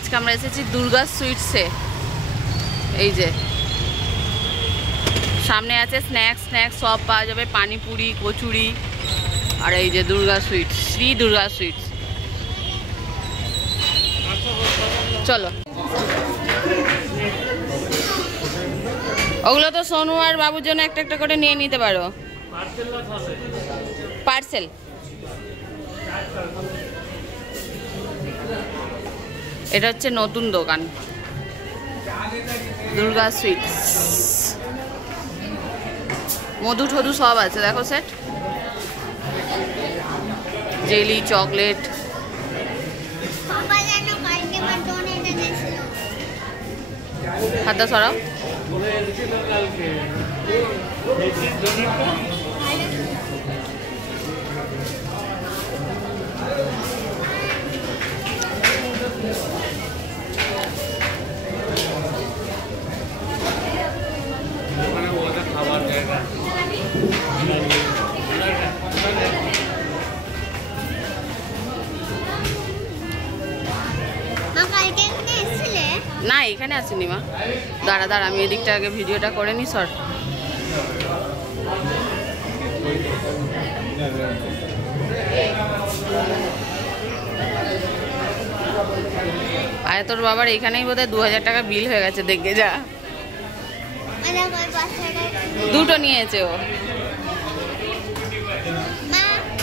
আজকে আমরা এসেছি দুর্গা সুইটসে। এই যে সামনে আছে স্ন্যাক্স সব পাওয়া যাবে, পানিপুরি, কচুরি। আর এই যে দুর্গা সুইটস, শ্রী দুর্গা সুইটস। চলো, ওগুলো তো সোনু আর বাবুর জন্য একটা একটা করে নিয়ে নিতে পারো। পার্সেল। এটা হচ্ছে নতুন দোকান, দুর্গা সুইটস। মধু ঠধু সব আছে, দেখো সেট, জেলি, চকলেট। হাতটা সরাও। খাবার জায়গা না, এখানে আসেনি মা। দাঁড়া আমি এদিকটা আগে ভিডিওটা করে নি। সর, আরে তোর বাবার এখানেই বোধহয় 2000 টাকা বিল হয়ে গেছে, দেখে যা। দুটো নিয়েছে ও।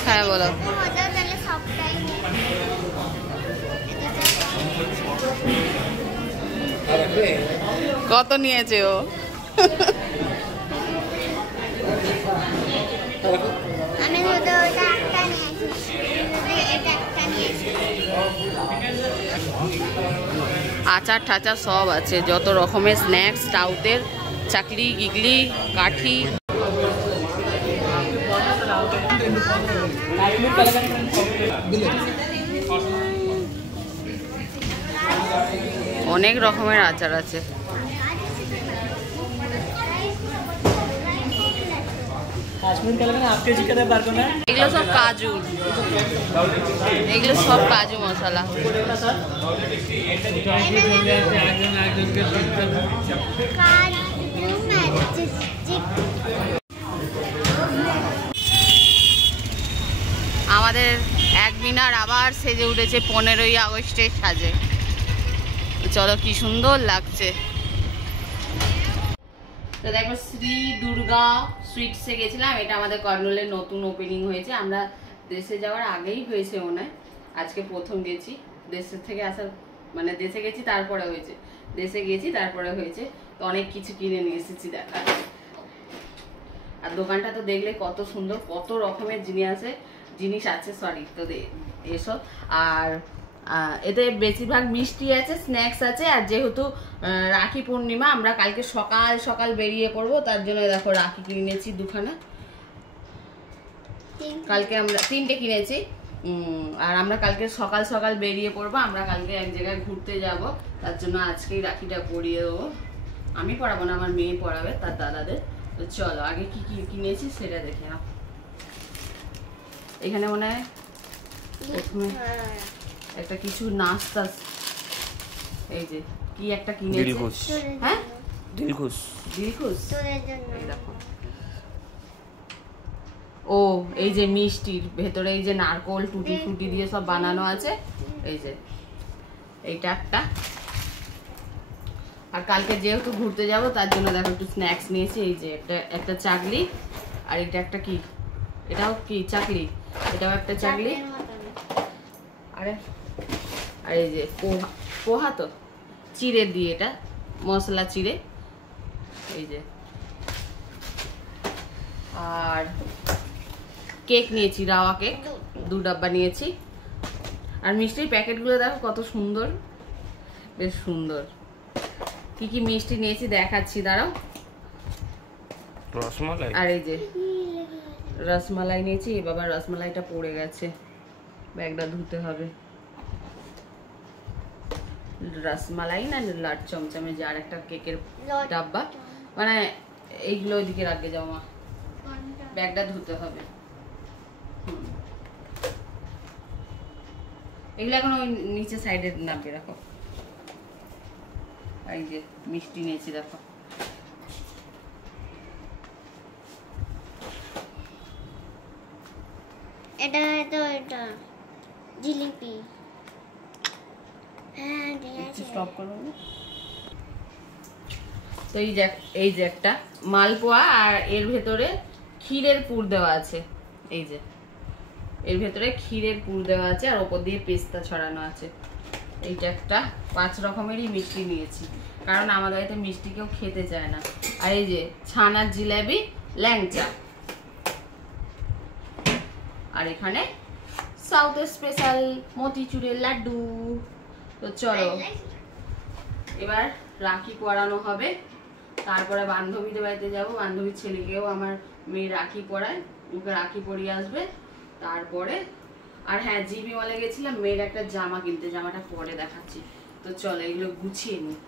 হ্যাঁ বলো। কত নিয়েছে ও? আচার ঠাচার সব আছে, যত রকমের স্ন্যাক্স, টাউটের, চাকলি, গিগলি, কাঠি। অনেক রকমের আচার আছে। এগুলো সব কাজু, এগুলো সব কাজু মশলা। আমাদের এক মিনার আবার সেজে উঠেছে 15ই আগস্টের সাজে। চলো, কি সুন্দর লাগছে। তো দেখো, শ্রী দুর্গা সুইটসে গেছিলাম। এটা আমাদের কর্নুলের নতুন ওপেনিং হয়েছে। আমরা দেশে যাওয়ার আগেই হয়েছে মনে হয়, আজকে প্রথম গেছি। দেশের থেকে আসার মানে দেশে গেছি তারপরে হয়েছে, দেশে গেছি তারপরে হয়েছে। তো অনেক কিছু কিনে নিয়ে এসেছি দেখা। আর দোকানটা তো দেখলে কত সুন্দর, কত রকমের জিনিস আছে সরি। তো এসব আর এতে বেশিরভাগ মিষ্টি আছে, স্ন্যাক্স আছে। আর যেহেতু রাখি পূর্ণিমা, আমরা কালকে সকাল সকাল বেরিয়ে পড়বো, তার জন্য দেখো রাখি কিনেছি দুখানা। কালকে আমরা 3টে কিনেছি। আর আমরা কালকে সকাল সকাল বেরিয়ে পড়বো। আমরা কালকে এক জায়গায় ঘুরতে যাব, তার জন্য আজকেই রাখিটা পরিয়ে দেবো। আমি পড়াবো না, আমার মেয়ে পড়াবে তার দাদাদের। তো চলো আগে কি কি কিনেছি সেটা দেখে নাও। এখানে মনে হয় প্রথমে একটা কিছু নাস্তা, এই যে কি একটা কিনেছি। হ্যাঁ, দিলখুশ। দেখো, ও এই যে মিষ্টির ভেতরে এই যে নারকোল, টুটি ফুটি দিয়ে সব বানানো আছে। এই যে এইটা একটা। আর কালকে যেহেতু ঘুরতে যাব তার জন্য দেখো একটু স্ন্যাক্স নিয়েছি। এই যে একটা চাকলি, আর এটা একটা কি, এটাও কি চাকলি, এটাও একটা চাকলি। আরে আর এই যে পোহা তো চিড়ে দিয়ে, এটা মশলা চিড়ে। এই যে আর কেক নিয়েছি, রাওয়া কেক 2 ডাব্বা নিয়েছি। আর মিষ্টির প্যাকেটগুলো দেখো কত সুন্দর, বেশ সুন্দর। কি কি মিষ্টি নিয়েছি দেখাচ্ছি, দাঁড়াও। রসমালাই। আর এই যে রসমালাই নিয়েছি। বাবা রসমালাইটা পড়ে গেছে, ব্যাগটা ধুতে হবে। রসমালাই না লাট চমচমে, যে আর একটা কেকের ডাব্বা, মানে এইগুলো ওইদিকে রাখতে যাও মা, ব্যাগটা ধুতে হবে। এগুলো এখন ওই নিচে সাইডে নামিয়ে রাখো। এই যে মিষ্টি নিয়েছি দেখো। এটা জিলিপি। হ্যাঁ ঠিক আছে। স্টপ করবো না? তো এই যে একটা মালপোয়া, আর এর ভেতরে ক্ষীরের পুর দেওয়া আছে। এই যে এর ভেতরে ক্ষীরের পুর দেওয়া আছে, আর ওপর দিয়ে পেস্তা ছড়ানো আছে। এইটা একটা 5 রকমেরই মিষ্টি নিয়েছি, কারণ আমাদের বাড়িতে মিষ্টি কেউ খেতে চায় না। আর এই যে ছানার জিলাপি, ল্যাংচা, আর এখানে সাউথের স্পেশাল মতিচুরের লাড্ডু। তো চলো এবার রাখি পরানো হবে, তারপরে বান্ধবীদের বাড়িতে যাব। বান্ধবীর ছেলেকেও আমার মেয়ে রাখি পরায়, ওকে রাখি পরিয়ে আসবে। তারপরে আর হ্যাঁ, জিবি মলে গেছিলাম মেয়ের একটা জামা কিনতে, জামাটা পরে দেখাচ্ছি। তো চলো এগুলো গুছিয়ে নিই।